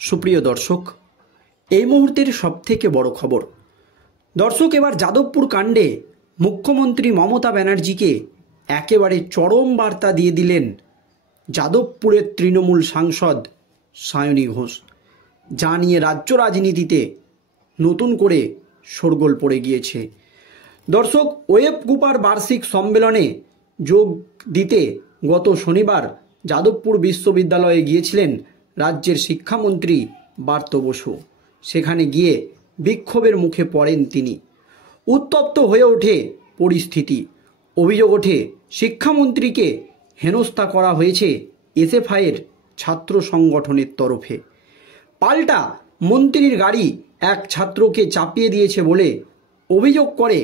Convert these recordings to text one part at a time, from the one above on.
সুপ্রিয় দর্শক, এই মুহূর্তের সবথেকে বড় খবর। দর্শক, এবার যাদবপুর কাণ্ডে মুখ্যমন্ত্রী মমতা ব্যানার্জিকে একেবারে চরম বার্তা দিয়ে দিলেন যাদবপুরের তৃণমূল সাংসদ সায়নী ঘোষ। যা নিয়ে রাজ্য রাজনীতিতে নতুন করে শোরগোল পড়ে গিয়েছে। দর্শক, ওয়েব কুপার বার্ষিক সম্মেলনে যোগ দিতে গত শনিবার যাদবপুর বিশ্ববিদ্যালয়ে গিয়েছিলেন রাজ্যের শিক্ষামন্ত্রী ব্রাত্য বসু। সেখানে গিয়ে বিক্ষোভের মুখে পড়েন তিনি। উত্তপ্ত হয়ে ওঠে পরিস্থিতি। অভিযোগ ওঠে শিক্ষামন্ত্রীকে হেনস্থা করা হয়েছে এসএফআইয়ের ছাত্র সংগঠনের তরফে। পাল্টা মন্ত্রীর গাড়ি এক ছাত্রকে চাপিয়ে দিয়েছে বলে অভিযোগ করে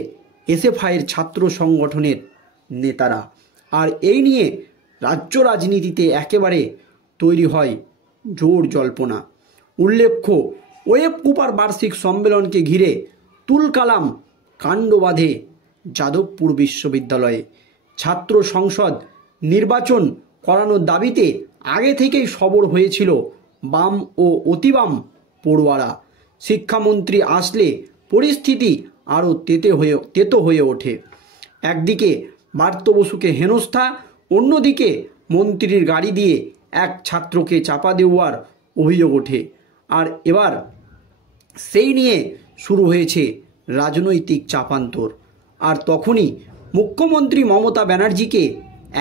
এসএফআইয়ের ছাত্র সংগঠনের নেতারা। আর এই নিয়ে রাজ্য রাজনীতিতে একেবারে তৈরি হয় জোর জল্পনা। উল্লেখ্য, ওয়েব কুপার বার্ষিক সম্মেলনকে ঘিরে তুলকালাম কাণ্ড বাঁধে যাদবপুর বিশ্ববিদ্যালয়ে। ছাত্র সংসদ নির্বাচন করানোর দাবিতে আগে থেকেই সরব হয়েছিল বাম ও অতিবাম পড়ুয়ারা। শিক্ষামন্ত্রী আসলে পরিস্থিতি আরও তেতো হয়ে ওঠে। একদিকে ব্রাত্য বসুকে হেনস্থা, অন্যদিকে মন্ত্রীর গাড়ি দিয়ে এক ছাত্রকে চাপা দেওয়ার অভিযোগ ওঠে। আর এবার সেই নিয়ে শুরু হয়েছে রাজনৈতিক চাপান্তর। আর তখনই মুখ্যমন্ত্রী মমতা ব্যানার্জিকে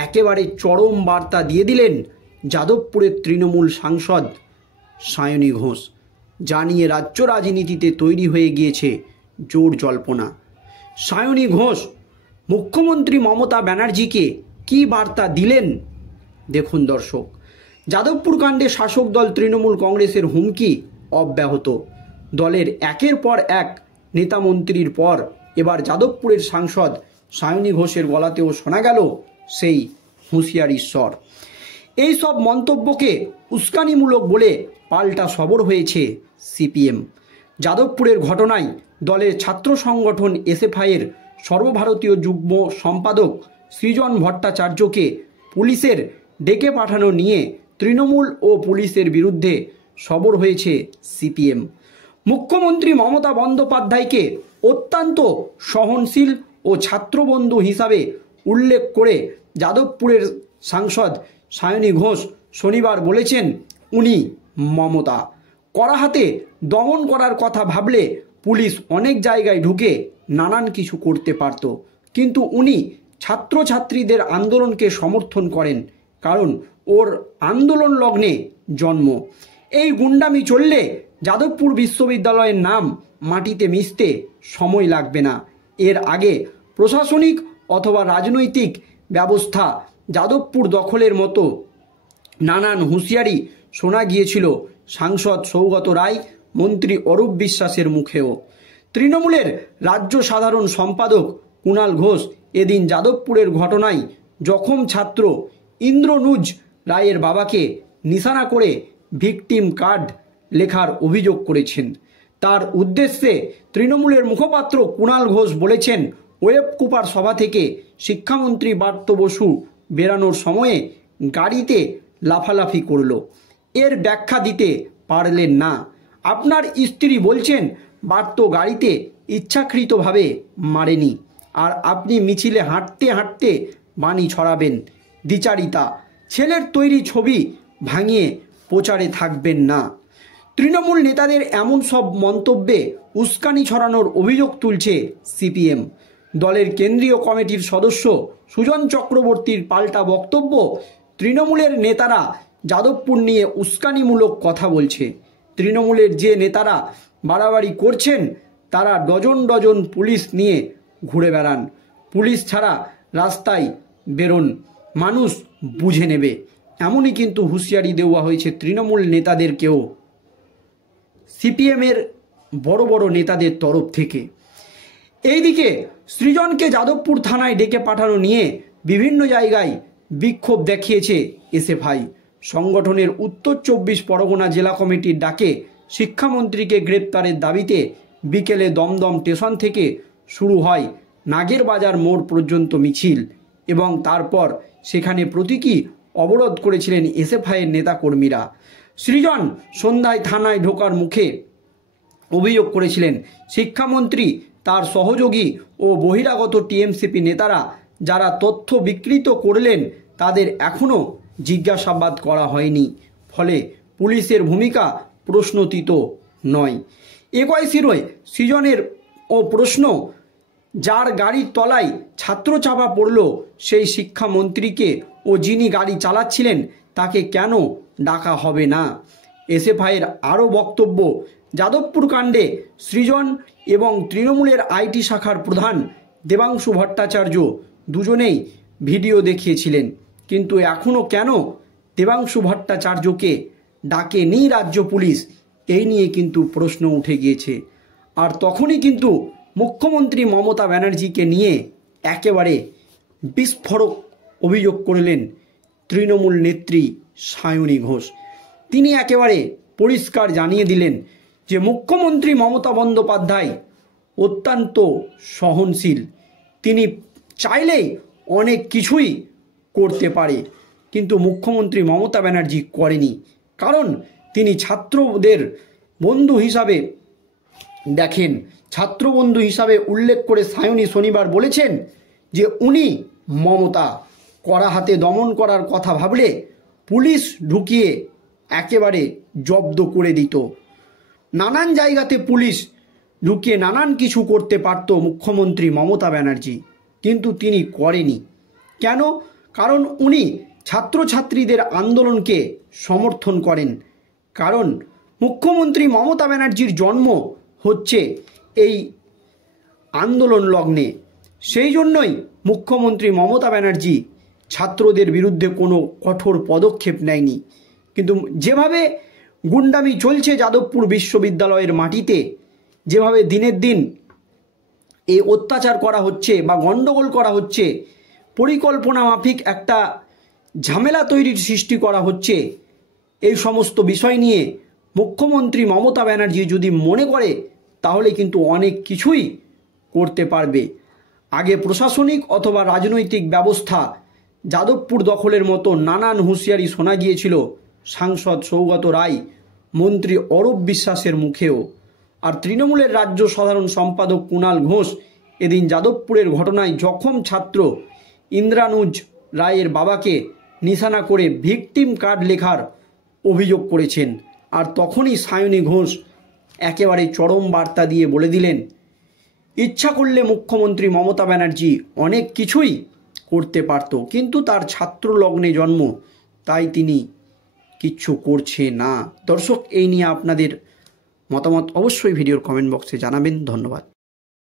একেবারে চরম বার্তা দিয়ে দিলেন যাদবপুরের তৃণমূল সাংসদ সায়নী ঘোষ। যা নিয়ে রাজ্য রাজনীতিতে তৈরি হয়ে গিয়েছে জোর জল্পনা। সায়নী ঘোষ মুখ্যমন্ত্রী মমতা ব্যানার্জিকে কী বার্তা দিলেন দেখুন দর্শক। যাদবপুর কাণ্ডে শাসক দল তৃণমূল কংগ্রেসের হুমকি অব্যাহত। দলের একের পর এক নেতা মন্ত্রীর পর এবার যাদবপুরের সাংসদ সায়নী ঘোষের গলাতেও শোনা গেল সেই হুঁশিয়ারির স্বর। এই সব মন্তব্যকে উস্কানিমূলক বলে পাল্টা সরব হয়েছে সিপিএম। যাদবপুরের ঘটনায় দলের ছাত্র সংগঠন এসএফআইয়ের সর্বভারতীয় যুগ্ম সম্পাদক সৃজন ভট্টাচার্যকে পুলিশের ডেকে পাঠানো নিয়ে তৃণমূল ও পুলিশের বিরুদ্ধে সরব হয়েছে সিপিএম। মুখ্যমন্ত্রী মমতা বন্দ্যোপাধ্যায়কে অত্যন্ত সহনশীল ও ছাত্রবন্ধু হিসাবে উল্লেখ করে যাদবপুরের সাংসদ সায়নী ঘোষ শনিবার বলেছেন, উনি মমতা কড়া হাতে দমন করার কথা ভাবলে পুলিশ অনেক জায়গায় ঢুকে নানান কিছু করতে পারত, কিন্তু উনি ছাত্রছাত্রীদের আন্দোলনকে সমর্থন করেন, কারণ ওর আন্দোলন লগ্নে জন্ম। এই গুন্ডামি চললে যাদবপুর বিশ্ববিদ্যালয়ের নাম মাটিতে মিশতে সময় লাগবে না। এর আগে প্রশাসনিক অথবা রাজনৈতিক ব্যবস্থা যাদবপুর দখলের মতো নানান হুঁশিয়ারি শোনা গিয়েছিল সাংসদ সৌগত রায়, মন্ত্রী অরূপ বিশ্বাসের মুখেও। তৃণমূলের রাজ্য সাধারণ সম্পাদক কুণাল ঘোষ এদিন যাদবপুরের ঘটনায় জখম ছাত্র ইন্দ্রনুজ রায়ের বাবাকে নিশানা করে ভিকটিম কার্ড লেখার অভিযোগ করেছেন। তার উদ্দেশ্যে তৃণমূলের মুখপাত্র কুণাল ঘোষ বলেছেন, ওয়েব কুপার সভা থেকে শিক্ষামন্ত্রী ব্রাত্য বসু বেরানোর সময়ে গাড়িতে লাফালাফি করল। এর ব্যাখ্যা দিতে পারলেন না। আপনার স্ত্রী বলছেন ব্রাত্য গাড়িতে ইচ্ছাকৃতভাবে মারেনি, আর আপনি মিছিলে হাঁটতে হাঁটতে বাণী ছড়াবেন। দ্বিচারিতা, ছেলের তৈরি ছবি ভাঙিয়ে প্রচারে থাকবেন না। তৃণমূল নেতাদের এমন সব মন্তব্যে উস্কানি ছড়ানোর অভিযোগ তুলছে সিপিএম। দলের কেন্দ্রীয় কমিটির সদস্য সুজন চক্রবর্তীর পাল্টা বক্তব্য, তৃণমূলের নেতারা যাদবপুর নিয়ে উস্কানিমূলক কথা বলছে। তৃণমূলের যে নেতারা বাড়াবাড়ি করছেন তারা ডজন ডজন পুলিশ নিয়ে ঘুরে বেড়ান। পুলিশ ছাড়া রাস্তায় বেরোন, মানুষ বুঝে নেবে। এমনই কিন্তু হুঁশিয়ারি দেওয়া হয়েছে তৃণমূল নেতাদেরকেও সিপিএমের বড় বড় নেতাদের তরফ থেকে। এইদিকে সৃজনকে যাদবপুর থানায় ডেকে পাঠানো নিয়ে বিভিন্ন জায়গায় বিক্ষোভ দেখিয়েছে এসএফআই। সংগঠনের উত্তর 24 পরগনা জেলা কমিটির ডাকে শিক্ষামন্ত্রীকে গ্রেপ্তারের দাবিতে বিকেলে দমদম স্টেশন থেকে শুরু হয় নাগেরবাজার মোড় পর্যন্ত মিছিল, এবং তারপর সেখানে প্রতীকী অবরোধ করেছিলেন এসএফআইয়ের নেতাকর্মীরা। সৃজন সন্ধ্যায় থানায় ঢোকার মুখে অভিযোগ করেছিলেন শিক্ষামন্ত্রী, তার সহযোগী ও বহিরাগত টিএমসিপি নেতারা যারা তথ্য বিকৃত করলেন তাদের এখনও জিজ্ঞাসাবাদ করা হয়নি, ফলে পুলিশের ভূমিকা প্রশ্নতীত নয়। একই শিরোয় সৃজনের ও প্রশ্ন, যার গাড়ির তলায় ছাত্র চাপা পড়ল সেই শিক্ষামন্ত্রীকে ও যিনি গাড়ি চালাচ্ছিলেন তাকে কেন ডাকা হবে না। এসএফআইয়ের আরও বক্তব্য, যাদবপুর কাণ্ডে সৃজন এবং তৃণমূলের আইটি শাখার প্রধান দেবাংশু ভট্টাচার্য দুজনেই ভিডিও দেখিয়েছিলেন, কিন্তু এখনও কেন দেবাংশু ভট্টাচার্যকে ডাকেনি রাজ্য পুলিশ, এই নিয়ে কিন্তু প্রশ্ন উঠে গিয়েছে। আর তখনই কিন্তু মুখ্যমন্ত্রী মমতা ব্যানার্জিকে নিয়ে একেবারে বিস্ফোরক অভিযোগ করলেন তৃণমূল নেত্রী সায়নী ঘোষ। তিনি একেবারে পরিষ্কার জানিয়ে দিলেন যে মুখ্যমন্ত্রী মমতা বন্দ্যোপাধ্যায় অত্যন্ত সহনশীল, তিনি চাইলেই অনেক কিছুই করতে পারে, কিন্তু মুখ্যমন্ত্রী মমতা ব্যানার্জি করেনি, কারণ তিনি ছাত্রদের বন্ধু হিসাবে দেখেন। ছাত্রবন্ধু হিসাবে উল্লেখ করে সায়নী শনিবার বলেছেন যে উনি মমতা কড়া হাতে দমন করার কথা ভাবলে পুলিশ ঢুকিয়ে একেবারে জব্দ করে দিত। নানান জায়গাতে পুলিশ ঢুকিয়ে নানান কিছু করতে পারত মুখ্যমন্ত্রী মমতা ব্যানার্জি, কিন্তু তিনি করেনি। কেন? কারণ উনি ছাত্রছাত্রীদের আন্দোলনকে সমর্থন করেন, কারণ মুখ্যমন্ত্রী মমতা ব্যানার্জির জন্ম হচ্ছে এই আন্দোলন লগ্নে। সেই জন্যই মুখ্যমন্ত্রী মমতা ব্যানার্জি ছাত্রদের বিরুদ্ধে কোনো কঠোর পদক্ষেপ নেয়নি। কিন্তু যেভাবে গুন্ডামি চলছে যাদবপুর বিশ্ববিদ্যালয়ের মাটিতে, যেভাবে দিনের দিন এই অত্যাচার করা হচ্ছে বা গণ্ডগোল করা হচ্ছে, পরিকল্পনা মাফিক একটা ঝামেলা তৈরির সৃষ্টি করা হচ্ছে, এই সমস্ত বিষয় নিয়ে মুখ্যমন্ত্রী মমতা ব্যানার্জি যদি মনে করে তাহলে কিন্তু অনেক কিছুই করতে পারবে। আগে প্রশাসনিক অথবা রাজনৈতিক ব্যবস্থা যাদবপুর দখলের মতো নানান হুঁশিয়ারি শোনা গিয়েছিল সাংসদ সৌগত রায়, মন্ত্রী অরূপ বিশ্বাসের মুখেও। আর তৃণমূলের রাজ্য সাধারণ সম্পাদক কুণাল ঘোষ এদিন যাদবপুরের ঘটনায় জখম ছাত্র ইন্দ্রানুজ রায়ের বাবাকে নিশানা করে ভিকটিম কার্ড লেখার অভিযোগ করেছেন। আর তখনই সায়নী ঘোষ একেবারে চরম বার্তা দিয়ে বলে দিলেন, ইচ্ছা করলে মুখ্যমন্ত্রী মমতা ব্যানার্জি অনেক কিছুই করতে পারত, কিন্তু তার ছাত্র লগ্নে জন্ম, তাই তিনি কিচ্ছু করছে না। দর্শক, এই নিয়ে আপনাদের মতামত অবশ্যই ভিডিওর কমেন্ট বক্সে জানাবেন। ধন্যবাদ।